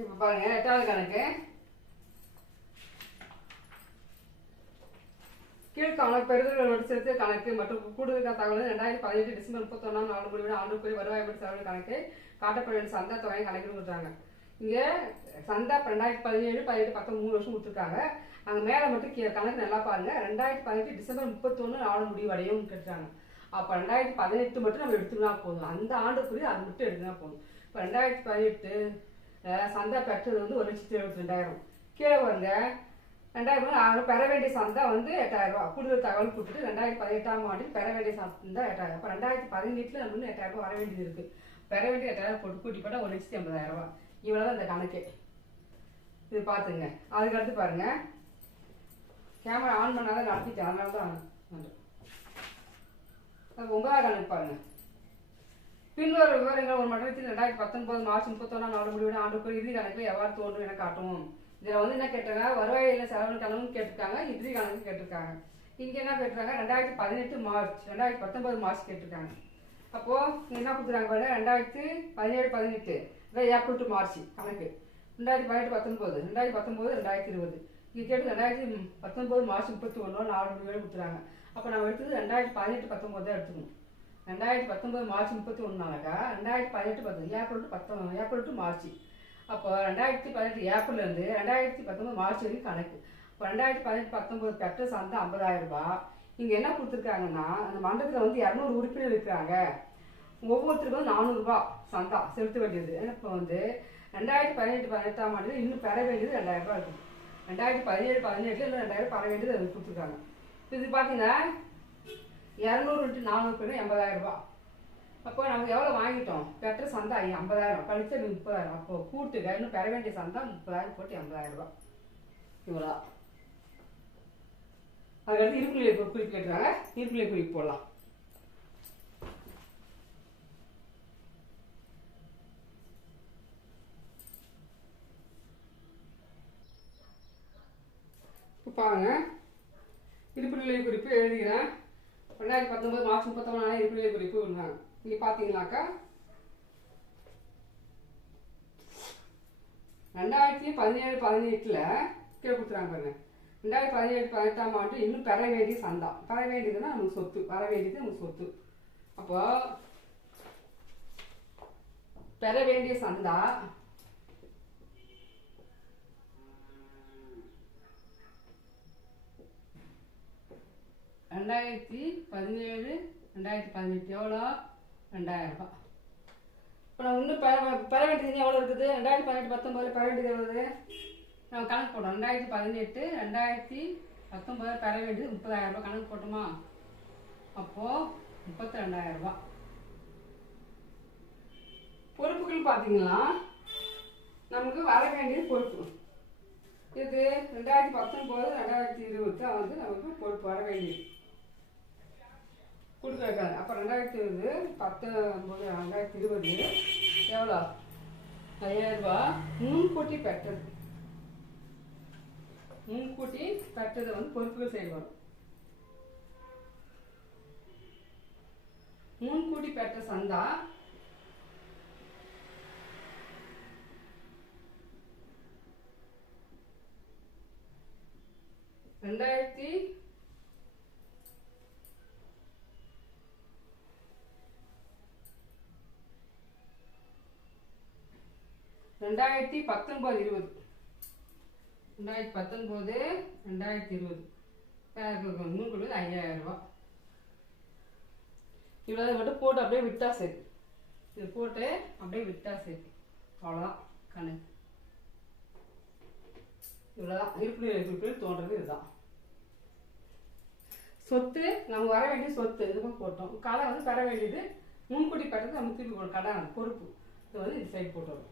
இப்போ பாருங்க 8வது கணக்கு. கீழ்காண பெறுதல் மற்றும் செலுத்தல் கணக்கு மற்றும் கூடுதல் தகவல் 2018 டிசம்பர் 31 நாள் முடிவு ஆண்டுக்குரிய வருவாய் மற்றும் செலவு கணக்கை காட்டப்பட வேண்டிய சந்தா தொகையை கணக்கிட்டு கொடுத்தாங்க. இங்க சந்தா 2017, 18, 19 3 வருஷம் கொடுத்துருக்காங்க. அங்கே மேலே மட்டும் கணக்கு நல்லா பாருங்க. 2018 டிசம்பர் 31 நாள் முடிவு அடையும் கேட்டுறாங்க. அப்போ 2018 மட்டும் நம்ம எடுத்துக்கினா போதும். அந்த ஆண்டுக்குரிய அது மட்டும் எடுத்துனா போதும். இப்போ 2018 சந்தா பெற்றது வந்து 1,72,000. கீழே வருங்க 2000 பெற வேண்டிய சந்தா வந்து 8,000 ரூபா. கூடுதல் தகவல் கொடுத்துட்டு 2018ஆம் ஆண்டில் பெற வேண்டிய சந்தா 8,000. அப்போ 2018 நம்ம வந்து 8,000 ரூபா வர வேண்டியது இருக்கு. பெற வேண்டிய 8,000 போட்டு கூட்டி போட்டால் 1,80,000 ரூபா. இவ்வளோதான் இந்த கணக்கு. இது பார்த்துங்க. அதுக்கடுத்து பாருங்க, கேமரா ஆன் பண்ணாதான் நடத்திட்டேன், அதனால தான். அது 9வது கணக்கு பாருங்க. பின்வரும் விவரங்கள் ஒரு மண்டலத்தில் 2019 மார்ச் 31 நாள் முடிவுடன் ஆண்டுக்குள் இறுதி கணக்கில் எவ்வாறு தோன்றும் என காட்டுவோம். இதில் வந்து என்ன கேட்டிருக்காங்க, வருவாயில் செலவு கணக்கு கேட்டிருக்காங்க, இறுதி கணக்கு கேட்டிருக்காங்க. இங்கே என்ன கேட்டிருக்காங்க, 2018 மார்ச் 2019 மார்ச் கேட்டிருக்காங்க. அப்போது என்ன கொடுத்துருக்காங்க பாருங்க, 2017, 18 ஏப்ரல் டு மார்ச் கணக்கு. 2018, 19 2020 இங்கே கேட்டு 2019 மார்ச் 31 4 முடிவுகள் கொடுத்துறாங்க. அப்போ நம்ம எடுத்தது 2018, 19 தான் எடுத்துக்கணும். 2019 மார்ச் 31நாக்கா 2018, 19 ஏப்ரல் டு மார்ச். அப்போ 2018 ஏப்ரல்லேருந்து 2019 மார்ச் வரைக்கும் கணக்கு. இப்போ 2018, 19 பெற்ற சந்தா 50,000 ரூபாய். இங்கே என்ன கொடுத்துருக்காங்கன்னா, அந்த மண்டலத்தில் வந்து 200 உறுப்பினர் இருக்கிறாங்க. ஒவ்வொருத்தருக்கும் வந்து 400 ரூபாய் சந்தா செலுத்த வேண்டியது. இப்போ வந்து 2018, 18ஆம் ஆண்டு இன்னும் பெற வேண்டியது 2,000 ரூபாய் இருக்குது. 2017, 18 இன்னும் 2,000 பெற வேண்டியது அது கொடுத்துருக்காங்க. இது பார்த்தீங்கன்னா 200 × 400 பேர் 80,000 ரூபாய். அப்போ நமக்கு எவ்வளோ வாங்கிட்டோம், பெற்ற சந்தா 50,000 கழிச்சு 30,000. அப்போ கூட்டுக இன்னும் பெற வேண்டிய சந்தா 30,000 போட்டு 80,000 ரூபாய். இவ்வளோ. அதுக்கடுத்து இருப்புநிலை குறிப்பு கேட்டுறாங்க. இருப்புநிலை குறிப்பு போடலாம். பாருங்க, இருப்புநிலை குறிப்பு எழுதுகிறேன். 2019 மார்ச் 31 இருப்புநிலை குறிப்பு இருந்தாங்க. இங்கே பார்த்தீங்கன்னாக்கா 2017, 18 கீழே கொடுத்துறாங்க பாருங்க. 2017, 18ஆம் ஆண்டு இன்னும் பெற வேண்டிய சந்தா. பெற வேண்டியதுன்னா நமக்கு சொத்து, வர வேண்டியது நமக்கு சொத்து. அப்போ பெற வேண்டிய சந்தா 2017, 2018 எவ்வளோ, 2,000 ரூபாய். இப்போ நம்ம இன்னும் பெற வேண்டியது எவ்வளோ இருக்குது, 2018, 19 பெற வேண்டியது எவ்வளவு நம்ம கணக்கு போட்டோம். 2018, 2019 பெற வேண்டியது 30,000 ரூபாய் கணக்கு போட்டோமா. அப்போது 32,000 ரூபாய். பொறுப்புகள் பார்த்தீங்கன்னா நமக்கு வர வேண்டியது பொறுப்பு. இது 2019, 2020 தான் வந்து நமக்கு பொறுப்பு வர வேண்டியது கொடுத்துருக்காங்க. அப்போ 2020, 19, 2020 எவ்வளோ, 5,000 ரூபாய் முன்கூட்டி பெற்றது. முன்கூட்டி பெற்றது வந்து பொறுப்புகள் செயல்படும். முன்கூட்டி பெற்ற சந்தா 2019 2020 முன்கூட்டி 5,000 ரூபாய். இவ்வளோ மட்டும் போட்டு அப்படியே விட்டா சரி. இது போட்டு அப்படியே விட்டா சரி. அவ்வளோதான் கணக்கு. இவ்வளோதான் இருப்புநிலை குறிப்பில் தோன்றது. இதுதான் சொத்து. நம்ம வர வேண்டிய சொத்து இதுக்கும் போட்டோம். கடன் வந்து பெற வேண்டியது முன்கூட்டி பெற்றது. நம்ம திருப்பி கடன் பொறுப்பு இது வந்து இந்த சைடு போட்டுறோம்.